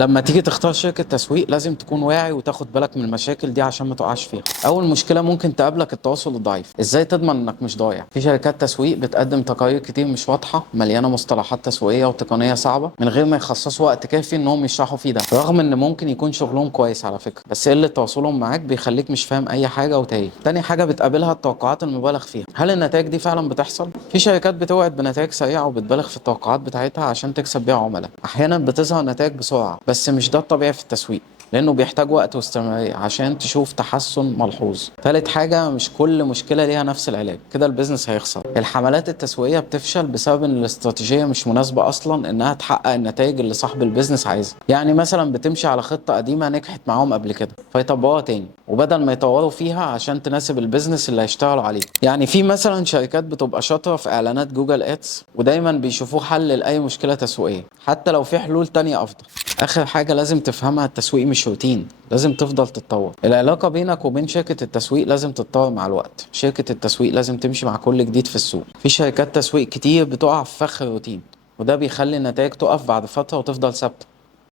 لما تيجي تختار شركة تسويق لازم تكون واعي وتاخد بالك من المشاكل دي عشان ما تقعش فيها. أول مشكلة ممكن تقابلك التواصل الضعيف. إزاي تضمن إنك مش ضايع؟ في شركات تسويق بتقدم تقارير كتير مش واضحة، مليانة مصطلحات تسويقية وتقنية صعبة، من غير ما يخصصوا وقت كافي إنهم يشرحوا فيه ده، رغم إن ممكن يكون شغلهم كويس على فكرة، بس قلة تواصلهم معاك بيخليك مش فاهم أي حاجة وتايه. تاني حاجة بتقابلها التوقعات المبالغ فيها. هل النتائج دي فعلا بتحصل؟ في شركات بتوعد بنتائج سريعة وبتبالغ في التوقعات بتاعتها عشان تكسب بيها عملاء. أحيانا بتظهر نتائج بسرعة، بس مش ده الطبيعي في التسويق، لانه بيحتاج وقت واستمرارية عشان تشوف تحسن ملحوظ. ثالث حاجة، مش كل مشكلة ليها نفس العلاج، كده البيزنس هيخسر. الحملات التسويقية بتفشل بسبب ان الاستراتيجية مش مناسبة اصلا انها تحقق النتائج اللي صاحب البيزنس عايزها. يعني مثلا بتمشي على خطة قديمة نجحت معاهم قبل كده فيطبقوها تاني، وبدل ما يطوروا فيها عشان تناسب البيزنس اللي هيشتغلوا عليه. يعني في مثلا شركات بتبقى شاطرة في اعلانات جوجل ادز ودايما بيشوفوه حل لاي مشكلة تسويقية، حتى لو في حلول تانية افضل. اخر حاجة لازم تفهمها، التسويق مش روتين، لازم تفضل تتطور. العلاقة بينك وبين شركة التسويق لازم تتطور مع الوقت. شركة التسويق لازم تمشي مع كل جديد في السوق. في شركات تسويق كتير بتقع في فخ الروتين، وده بيخلي النتائج تقف بعد فترة وتفضل ثابتة.